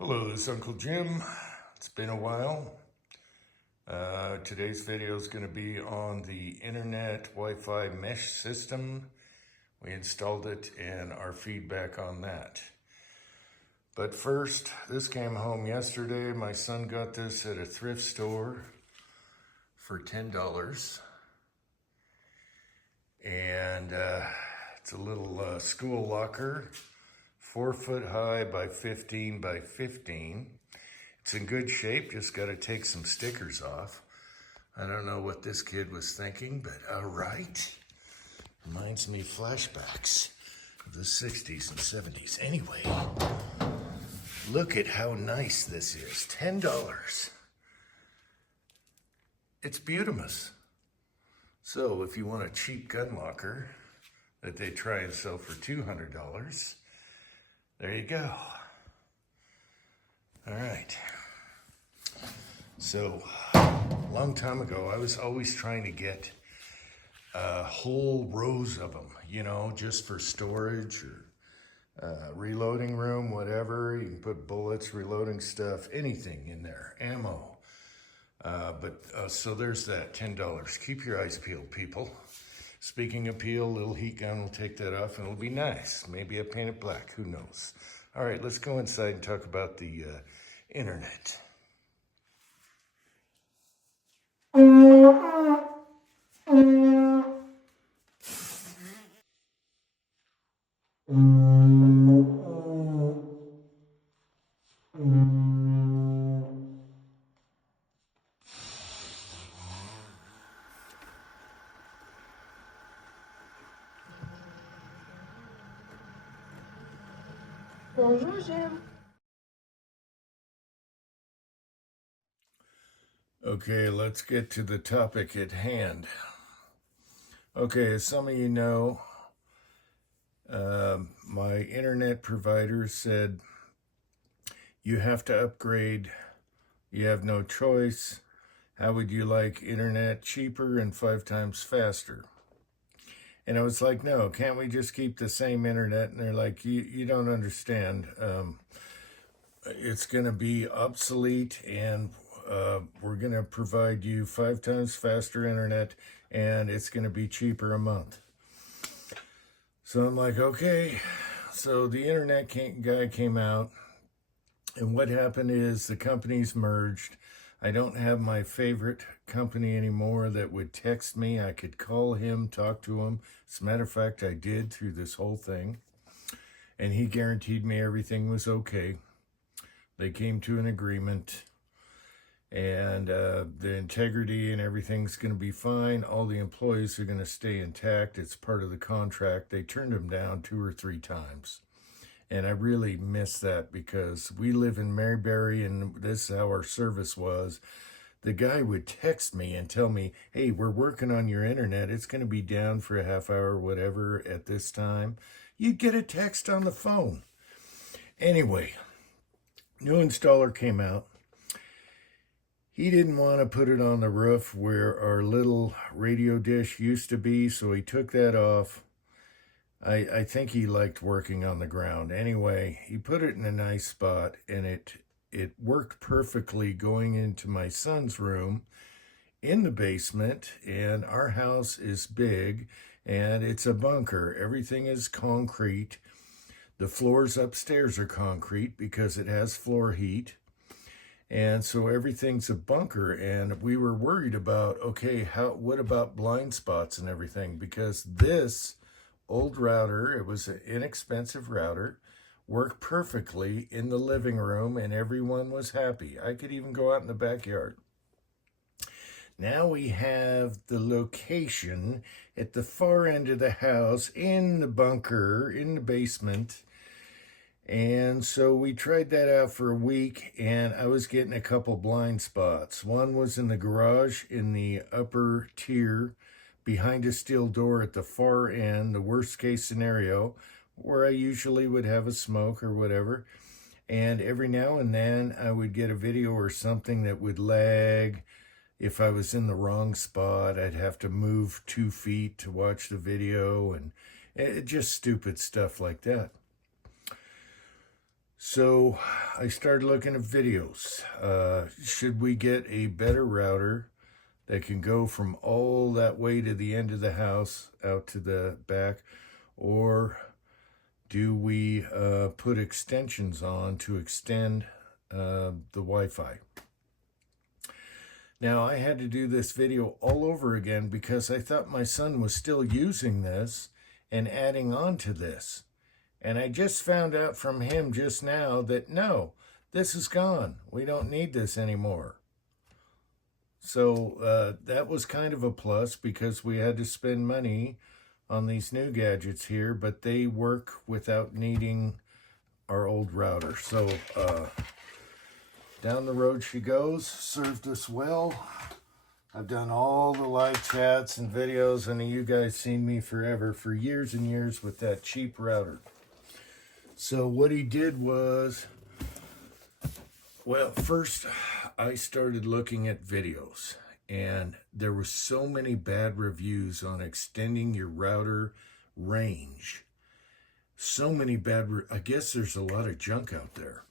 Hello, this is Uncle Jim. It's been a while. Today's video is going to be on the internet Wi-Fi mesh system. We installed it and our feedback on that. But first, this came home yesterday. My son got this at a thrift store for $10. And it's a little school locker, 4 foot high by 15 by 15. It's in good shape, just got to take some stickers off. I don't know what this kid was thinking, but all right. Reminds me flashbacks of the 60s and 70s. Anyway, look at how nice this is. $10. It's beautimous. So if you want a cheap gun locker that they try and sell for $200, there you go. All right. So, a long time ago, I was always trying to get whole rows of them, you know, just for storage or reloading room, whatever. You can put bullets, reloading stuff, anything in there, ammo. So there's that, $10. Keep your eyes peeled, people. Speaking of peel, little heat gun will take that off and it'll be nice. Maybe I paint it black, who knows. All right, let's go inside and talk about the internet. Bonjour, Jim. Okay, let's get to the topic at hand. Okay, as some of you know, my internet provider said, you have to upgrade. You have no choice. How would you like internet cheaper and 5 times faster? And I was like, no, can't we just keep the same internet? And they're like, you don't understand. It's going to be obsolete, and we're going to provide you 5 times faster internet, and it's going to be cheaper a month. So I'm like, okay. So the internet guy came out, and what happened is the companies merged. I don't have my favorite company anymore that would text me. I could call him, talk to him. As a matter of fact, I did through this whole thing. And he guaranteed me everything was okay. They came to an agreement. And the integrity and everything's going to be fine. All the employees are going to stay intact. It's part of the contract. They turned him down 2 or 3 times. And I really miss that because we live in Maryberry and this is how our service was. The guy would text me and tell me, hey, we're working on your internet. It's going to be down for a half hour, whatever, at this time. You'd get a text on the phone. Anyway, new installer came out. He didn't want to put it on the roof where our little radio dish used to be, so he took that off. I think he liked working on the ground. Anyway, he put it in a nice spot, and it worked perfectly going into my son's room in the basement, and our house is big, and it's a bunker. Everything is concrete. The floors upstairs are concrete because it has floor heat. And so everything's a bunker, and we were worried about, okay, what about blind spots and everything? Because this old router, it was an inexpensive router, worked perfectly in the living room, and everyone was happy. I could even go out in the backyard. Now we have the location at the far end of the house, in the bunker, in the basement. And so we tried that out for a week, and I was getting a couple blind spots. One was in the garage in the upper tier, behind a steel door at the far end, the worst case scenario, where I usually would have a smoke or whatever. And every now and then I would get a video or something that would lag. If I was in the wrong spot, I'd have to move 2 feet to watch the video, and just stupid stuff like that. So I started looking at videos. Should we get a better router that can go from all that way to the end of the house out to the back? Or do we put extensions on to extend the Wi-Fi? Now, I had to do this video all over again because I thought my son was still using this and adding on to this. And I just found out from him just now that no, this is gone. We don't need this anymore. So that was kind of a plus because we had to spend money on these new gadgets here, but they work without needing our old router. So down the road she goes, served us well. I've done all the live chats and videos, and you guys seen me forever, for years and years, with that cheap router. So what he did was, well, first I started looking at videos, and there were so many bad reviews on extending your router range. So many bad, I guess there's a lot of junk out there.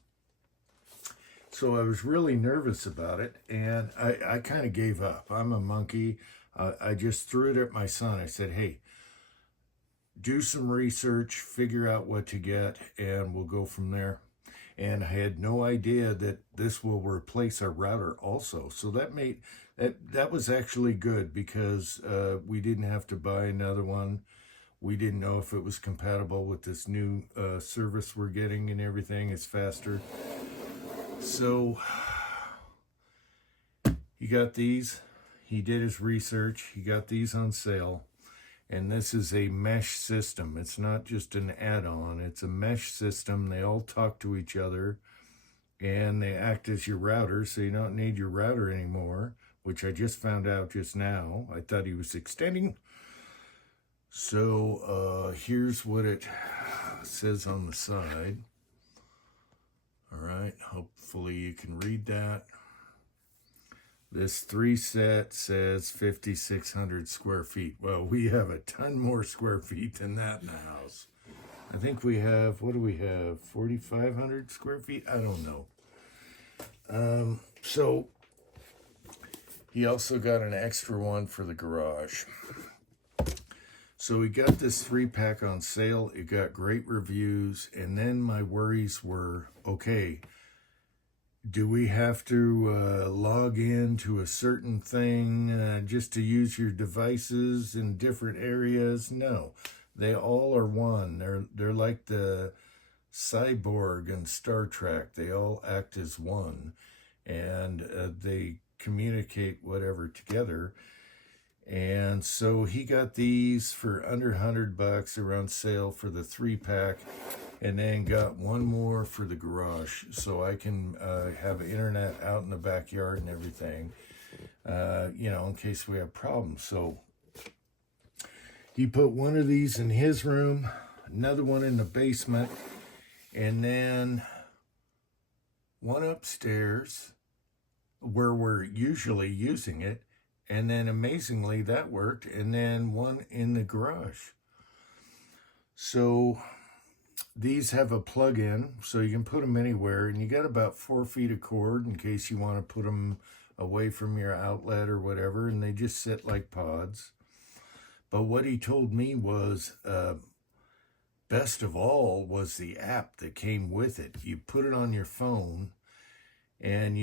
So I was really nervous about it, and I kind of gave up. I'm a monkey. I just threw it at my son. I said, hey, do some research, figure out what to get, and we'll go from there. And I had no idea that this will replace our router also. So that was actually good because we didn't have to buy another one. We didn't know if it was compatible with this new service we're getting and everything. It's faster. So he got these. He did his research. He got these on sale. And this is a mesh system. It's not just an add-on. It's a mesh system. They all talk to each other. And they act as your router, so you don't need your router anymore, which I just found out just now. I thought he was extending. So here's what it says on the side. All right, hopefully you can read that. This 3-set says 5,600 square feet. Well, we have a ton more square feet than that in the house. I think we have, what do we have, 4,500 square feet? I don't know. So he also got an extra one for the garage. So we got this 3-pack on sale. It got great reviews. And then my worries were, okay, do we have to log in to a certain thing just to use your devices in different areas? No, they all are one. They're like the Cyborg and Star Trek. They all act as one, and they communicate whatever together. And so he got these for under $100 around sale for the 3-pack, and then got one more for the garage so I can have internet out in the backyard and everything, in case we have problems. So he put one of these in his room, another one in the basement, and then one upstairs where we're usually using it. And then amazingly that worked. And then one in the garage. So these have a plug-in, so you can put them anywhere. And you got about 4 feet of cord in case you want to put them away from your outlet or whatever. And they just sit like pods. But what he told me was, best of all was the app that came with it. You put it on your phone and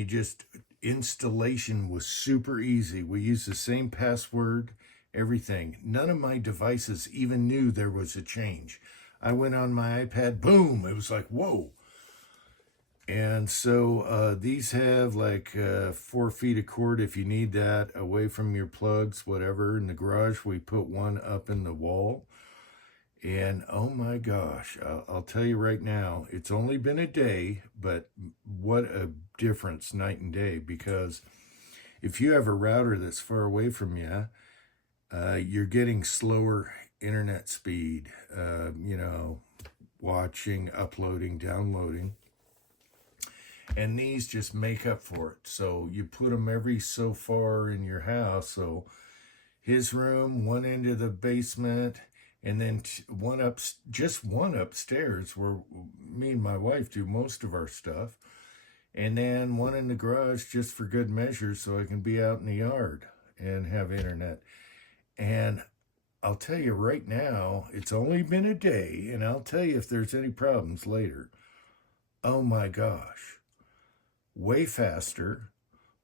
installation was super easy. We used the same password, everything. None of my devices even knew there was a change. I went on my iPad, boom, it was like, whoa. And so these have like 4 feet of cord if you need that, away from your plugs, whatever. In the garage, we put one up in the wall. And oh my gosh, I'll tell you right now, it's only been a day, but what a difference night and day. Because if you have a router that's far away from you, you're getting slower internet speed, watching, uploading, downloading. And these just make up for it. So you put them every so far in your house. So his room, one end of the basement, and then just one upstairs where me and my wife do most of our stuff, and then one in the garage just for good measure so I can be out in the yard and have internet. And I'll tell you right now, it's only been a day, and I'll tell you if there's any problems later. Oh my gosh, way faster.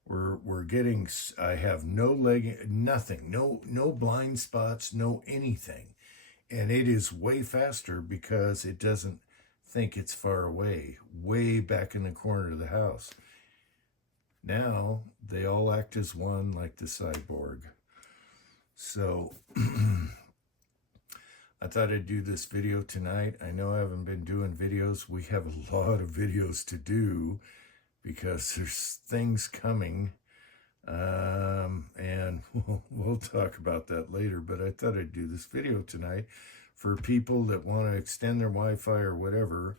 We're getting, I have no leg, nothing, no blind spots, no anything. And it is way faster because it doesn't think it's far away, way back in the corner of the house. Now they all act as one, like the cyborg. So I thought I'd do this video tonight. I know I haven't been doing videos. We have a lot of videos to do because there's things coming. And we'll talk about that later, but I thought I'd do this video tonight for people that want to extend their Wi-Fi or whatever.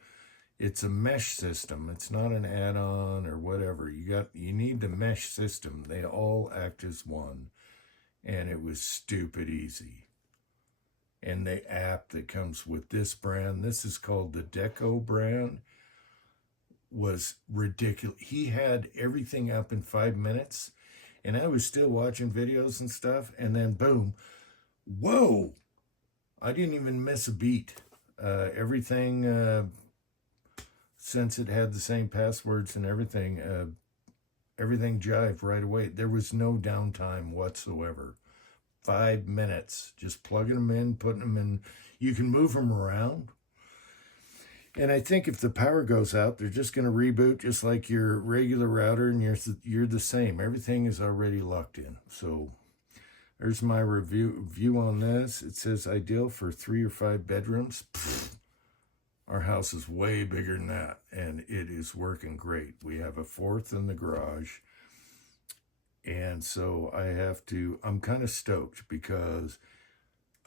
It's a mesh system. It's not an add-on or whatever. You need the mesh system. They all act as one. And it was stupid easy. And the app that comes with this brand, this is called the Deco brand, was ridiculous. He had everything up in 5 minutes, and I was still watching videos and stuff, and then boom, whoa, I didn't even miss a beat. Everything, since it had the same passwords and everything jived right away. There was no downtime whatsoever. 5 minutes, just plugging them in, putting them in. You can move them around. And I think if the power goes out, they're just going to reboot just like your regular router, and you're the same. Everything is already locked in. So there's my view on this. It says ideal for 3 or 5 bedrooms. Pfft. Our house is way bigger than that, and it is working great. We have a 4th in the garage. And so I'm kind of stoked because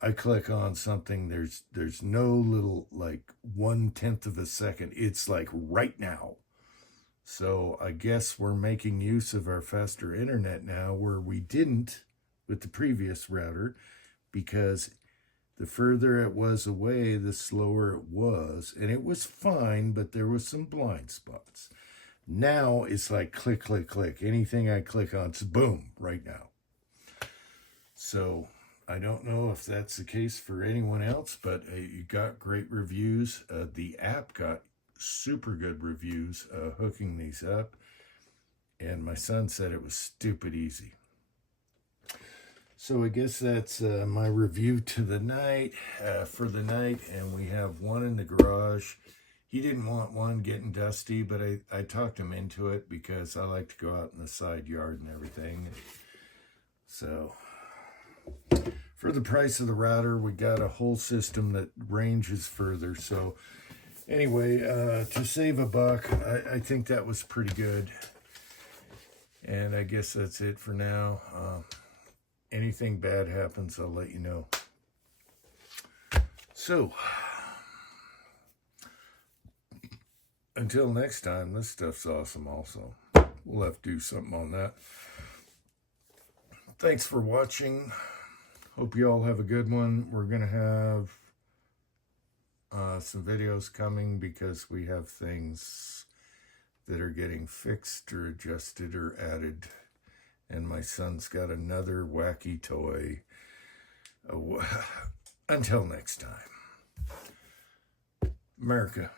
I click on something, there's no little like 1/10 of a second. It's like right now. So I guess we're making use of our faster internet now, where we didn't with the previous router, because the further it was away, the slower it was. And it was fine, but there was some blind spots. Now it's like click, click, click. Anything I click on, it's boom, right now. So I don't know if that's the case for anyone else, but you got great reviews. The app got super good reviews hooking these up. And my son said it was stupid easy. So I guess that's my review for the night. And we have one in the garage. He didn't want one getting dusty, but I talked him into it because I like to go out in the side yard and everything. So for the price of the router, we got a whole system that ranges further. So anyway, to save $1, I think that was pretty good. And I guess that's it for now. Anything bad happens, I'll let you know. So until next time, this stuff's awesome also. We'll have to do something on that. Thanks for watching. Hope you all have a good one. We're going to have some videos coming because we have things that are getting fixed or adjusted or added. And my son's got another wacky toy. Until next time. America.